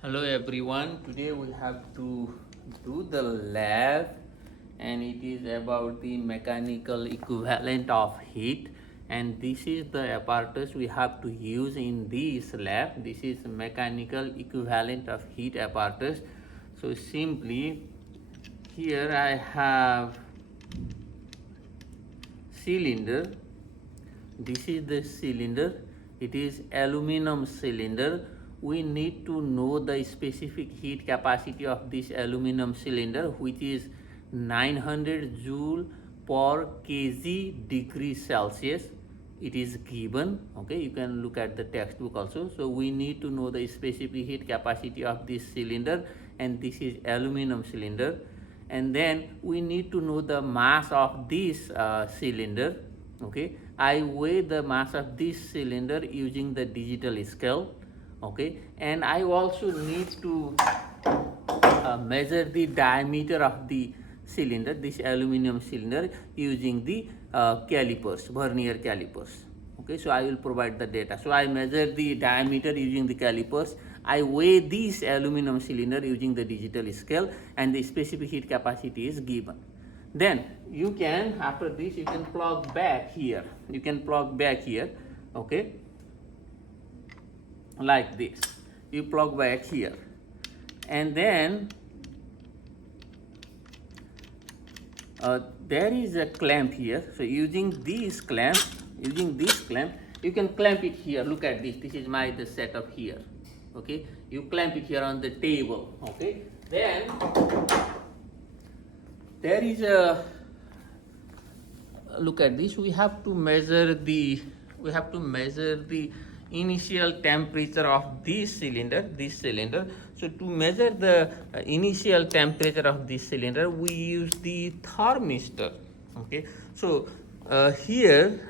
Hello everyone. Today we have to do the lab and it is about the mechanical equivalent of heat, and this is the apparatus we have to use in this lab. This is mechanical equivalent of heat apparatus. So simply here I have cylinder. This is the cylinder. It is aluminum cylinder. We need to know the specific heat capacity of this aluminum cylinder, which is 900 joule per kg degree Celsius. It is given. Okay, you can look at the textbook also. So we need to know the specific heat capacity of this cylinder, and this is aluminum cylinder. And then we need to know the mass of this cylinder. Okay, I weigh the mass of this cylinder using the digital scale. Okay, and I also need to measure the diameter of the cylinder, this aluminum cylinder, using the calipers, vernier calipers. Okay, so I will provide the data. So I measure the diameter using the calipers. I weigh this aluminum cylinder using the digital scale, and the specific heat capacity is given. Then you can, after this, you can plug back here. You can plug back here. Okay, like this. You plug back here, and then there is a clamp here. So using this clamp, you can clamp it here. Look at this. This is the setup here. Okay, you clamp it here on the table. Okay, then there is a, look at this. We have to measure the initial temperature of this cylinder. So to measure the initial temperature of this cylinder, we use the thermistor. Okay, so here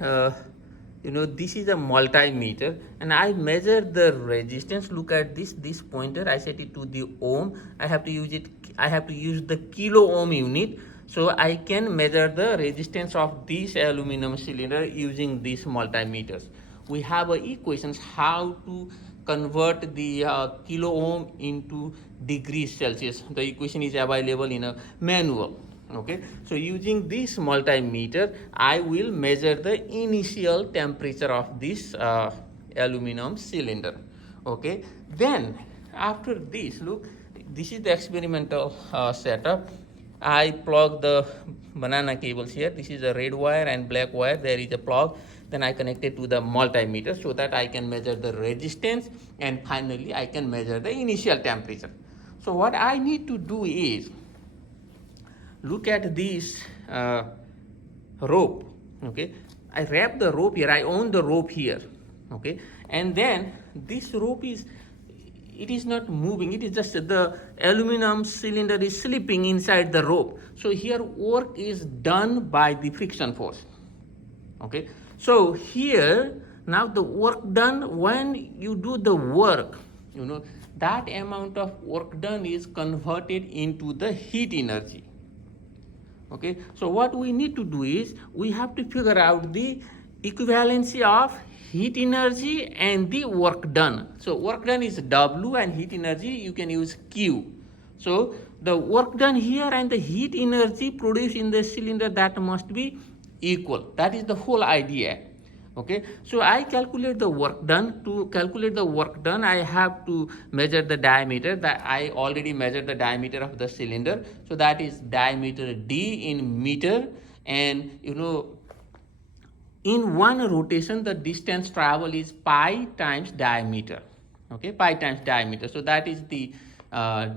this is a multimeter, and I measure the resistance. Look at this pointer. I set it to the ohm. I have to use the kilo ohm unit, so I can measure the resistance of this aluminum cylinder using these multimeters. We have equations how to convert the kilo ohm into degrees Celsius. The equation is available in a manual. Okay, so using this multimeter, I will measure the initial temperature of this aluminum cylinder. Okay, then after this, look, this is the experimental setup. I plug the banana cables here. This is a red wire and black wire. There is a plug. Then I connect it to the multimeter so that I can measure the resistance, and finally I can measure the initial temperature. So what I need to do is, look at this rope. Okay, I wrap the rope here. I own the rope here. Okay, and then this rope is, it is not moving. It is just the aluminum cylinder is slipping inside the rope. So here work is done by the friction force. Okay, so here now the work done, when you do the work, that amount of work done is converted into the heat energy. Okay, so what we need to do is, we have to figure out the equivalency of heat energy and the work done. So work done is W, and heat energy you can use Q. So the work done here and the heat energy produced in the cylinder, that must be equal. That is the whole idea. Okay, so I calculate the work done. To calculate the work done, I have to measure the diameter. That I already measured the diameter of the cylinder, so that is diameter D in meter. And in one rotation, the distance travel is pi times diameter. Okay, pi times diameter. So that is the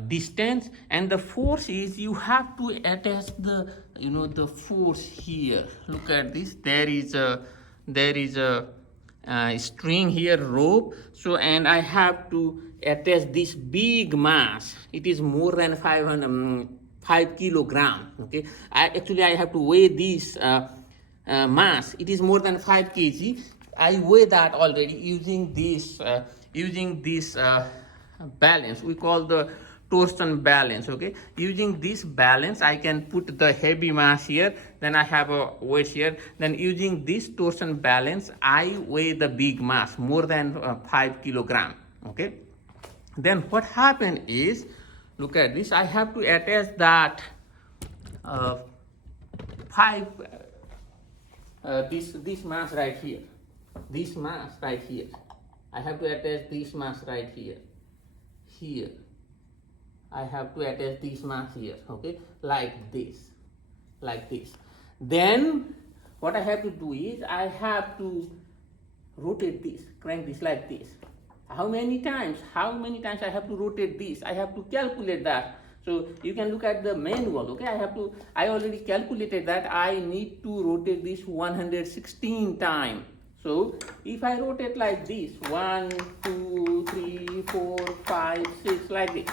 distance. And the force is, you have to attach the the force here. Look at this. There is a string here, rope. So, and I have to attach this big mass. It is more than 5 kilogram. Okay, I have to weigh this mass. It is more than 5 kg. I weigh that already using this balance. We call the torsion balance. Okay, using this balance, I can put the heavy mass here, then I have a weight here. Then using this torsion balance, I weigh the big mass, more than 5 kilogram. Okay, Then what happened is, look at this, I have to attach that five this mass right here, this mass right here. I have to attach this mass right here. I have to attach this mass here, okay, like this. Then what I have to do is I have to rotate this, crank this like this. How many times I have to rotate this? I have to calculate that. So you can look at the manual, okay? I already calculated that I need to rotate this 116 times. So if I rotate like this, 1, 2, 3, 4, 5, 6, like this,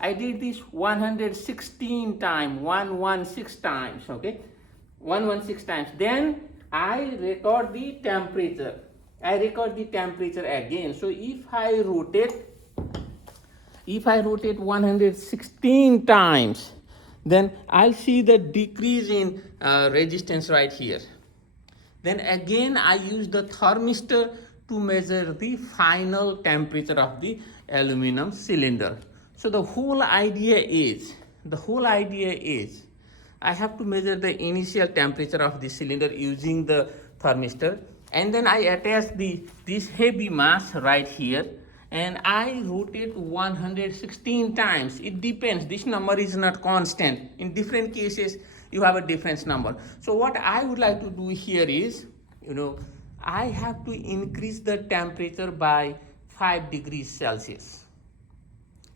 I did this 116 times, 116 times, okay? 116 times. Then I record the temperature. Again. So if I rotate 116 times, then I'll see the decrease in resistance right here. Then again I use the thermistor to measure the final temperature of the aluminum cylinder. So the whole idea is I have to measure the initial temperature of the cylinder using the thermistor, and then I attach this heavy mass right here, and I rotate 116 times. It depends, this number is not constant. In different cases you have a different number. So what I would like to do here is, I have to increase the temperature by 5 degrees Celsius.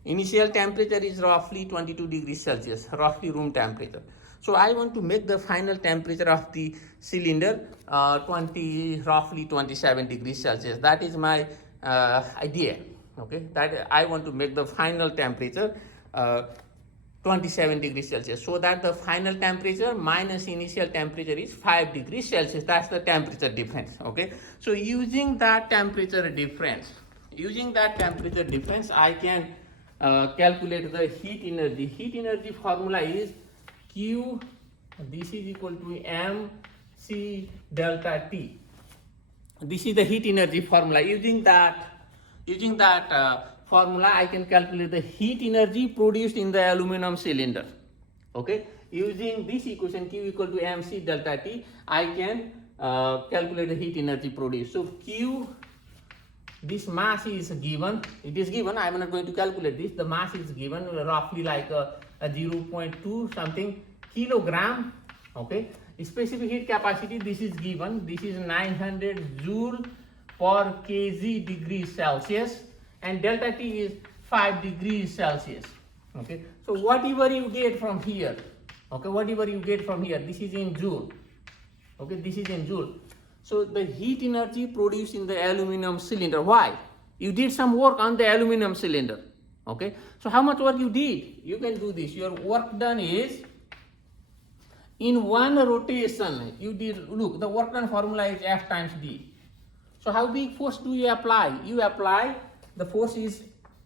Initial temperature is roughly 22 degrees Celsius, roughly room temperature. So I want to make the final temperature of the cylinder roughly 27 degrees Celsius. That is my idea. Okay, that I want to make the final temperature 27 degrees Celsius, so that the final temperature minus initial temperature is 5 degrees Celsius. That's the temperature difference. Okay, so using that temperature difference, I can calculate the heat energy. Heat energy formula is Q, this is equal to mc delta T. This is the heat energy formula. Using that formula, I can calculate the heat energy produced in the aluminum cylinder. Okay, using this equation Q equal to mc delta T, I can calculate the heat energy produced. So Q, this mass is given, I am not going to calculate this, the mass is given roughly like a 0.2 something kilogram. Okay, specific heat capacity, this is given, this is 900 joule per kg degrees Celsius, and delta T is 5 degrees Celsius. Okay, so whatever you get from here, this is in joule. Okay, this is in joule. So the heat energy produced in the aluminum cylinder. Why? You did some work on the aluminum cylinder. Okay, so how much work you did? You can do this. Your work done is, in one rotation, you did, look, the work done formula is F times D. So how big force do you apply? You apply, the force is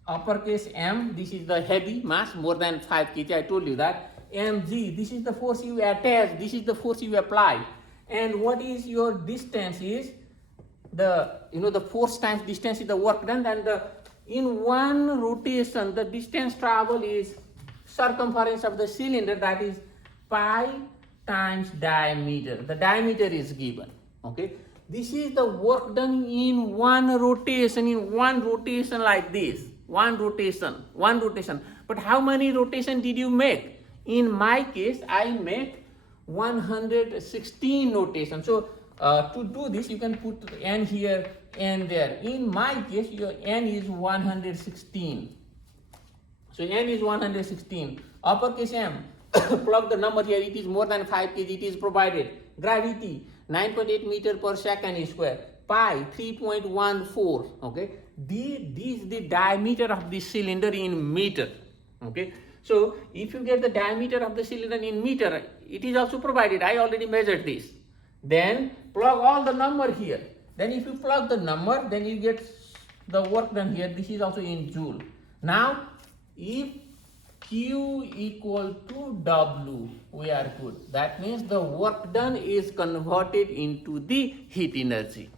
uppercase M, this is the heavy mass, more than 5 kg, I told you that. mg, this is the force you attach, this is the force you apply. And what is your distance is, the force times distance is the work done, and in one rotation, the distance travel is circumference of the cylinder, that is pi times diameter. The diameter is given. Okay, this is the work done in one rotation, like this, one rotation. But how many rotation did you make? In my case, I make 116 rotation. So to do this, you can put n here, n there. In my case, your n is 116. So n is 116. Uppercase M, plug the number here, it is more than 5 kg, it is provided. Gravity, 9.8 meter per second square. Pi, 3.14. Okay, this is the diameter of the cylinder in meter. Okay, so if you get the diameter of the cylinder in meter, it is also provided. I already measured this. Then plug all the number here. Then if you plug the number, then you get the work done here. This is also in joule. Now, if Q equal to W, we are good. That means the work done is converted into the heat energy.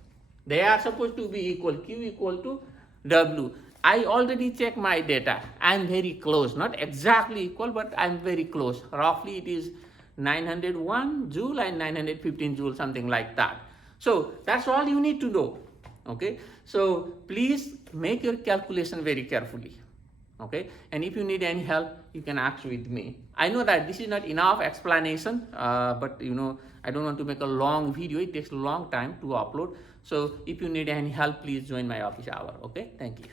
They are supposed to be equal. Q equal to W. I already checked my data. I'm very close, not exactly equal, but I'm very close. Roughly it is 901 joule and 915 joule, something like that. So that's all you need to know. Okay, so please make your calculation very carefully. Okay, and if you need any help, you can ask with me. I know that this is not enough explanation, but I don't want to make a long video. It takes a long time to upload. So if you need any help, please join my office hour. Okay, thank you.